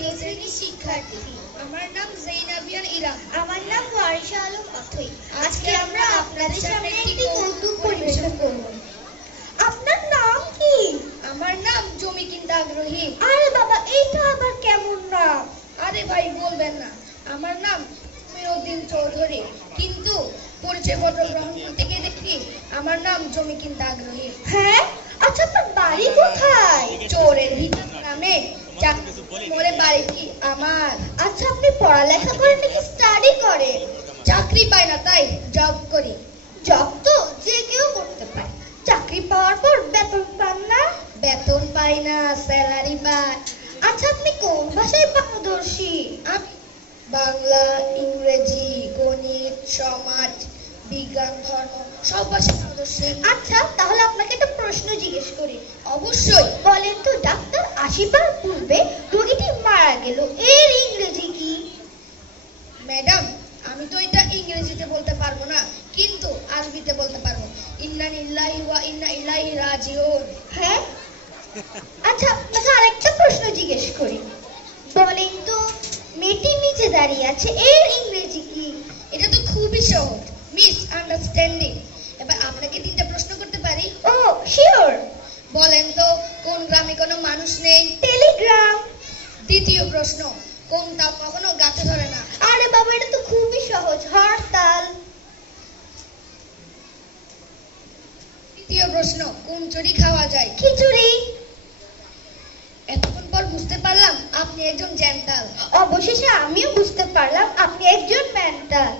তৃতীয় শ্রেণীর শিক্ষার্থী। আমার নাম জৈনাবিয়ান ইরা। আমার নাম ওয়ারিশা আলম অথই। আজকে আমরা আপনাদের সামনে একটি কৌতুক পরিবেশন করব। আপনার নাম কি? আমার নাম জমি কিনতে আগ্রহী। আরে বাবা, এইটা আবার কেমন নাম? আরে ভাই বলবেন না, আমার নাম মঈনুদ্দিন চৌধুরী, কিন্তু পরিচয়পত্র গ্রহণ করতে গিয়ে দেখি আমার নাম জমি কিনতে আগ্রহী। হ্যাঁ, আচ্ছা আপনার বাড়ি কোথায়? চোরের ভিতর নামে মোড়ে বাড়িটি আমার। আচ্ছা আপনি পড়ালেখা করেন নাকি স্টাডি করেন? চাকরি পাই না তাই জব করি। জব তো যে কেউ করতে পারে, চাকরি পাওয়ার পর বেতন পান না? বেতন পাই না, স্যালারি পাই। আচ্ছা আপনি কোন ভাষায় পারদর্শী? আমি বাংলা, ইংরেজি, গণিত, সমাজ বিজ্ঞান, ধর্ম সব ভাষায় পারদর্শী। আচ্ছা তাহলে আপনাকে একটা প্রশ্ন জিজ্ঞেস করি। অবশ্যই। বলেন তো, ডাক্তার আসিবার পূর্বে রোগীটি মারা গেল, এর ইংরেজি কি? ম্যাডাম, আমি তো এটা ইংরেজিতে বলতে পারবো না, কিন্তু আরবিতে বলতে পারবো। ইন্না লিল্লাহি ওয়া ইন্না ইলাইহি রাজিউন। হ্যাঁ, আচ্ছা আপনাকে আরেকটা প্রশ্ন জিজ্ঞেস করি। বলেন তো, মেয়েটি নিচে দাঁড়িয়ে আছে, এর ইংরেজি কি? এটা তো খুবই সহজ, মিস আন্ডারস্ট্যান্ডিং। এবার আপনাকে তিনটা প্রশ্ন করতে পারি? ও শিওর। বলেন তো, কোন গ্রামে কোনো মানুষ নেই? টেলিগ্রাম। দ্বিতীয় প্রশ্ন, কোন তাপ কখনো গাছে ধরে না? আরে বাবা, এটা তো খুবই সহজ, হরতাল। তৃতীয় প্রশ্ন, কোন চুরি খাওয়া যায়? খিচুড়ি। এতক্ষণ পর বুঝতে পারলাম আপনি একজন জ্যান্টাল। অবশেষে আমিও বুঝতে পারলাম আপনি একজন মেন্টাল।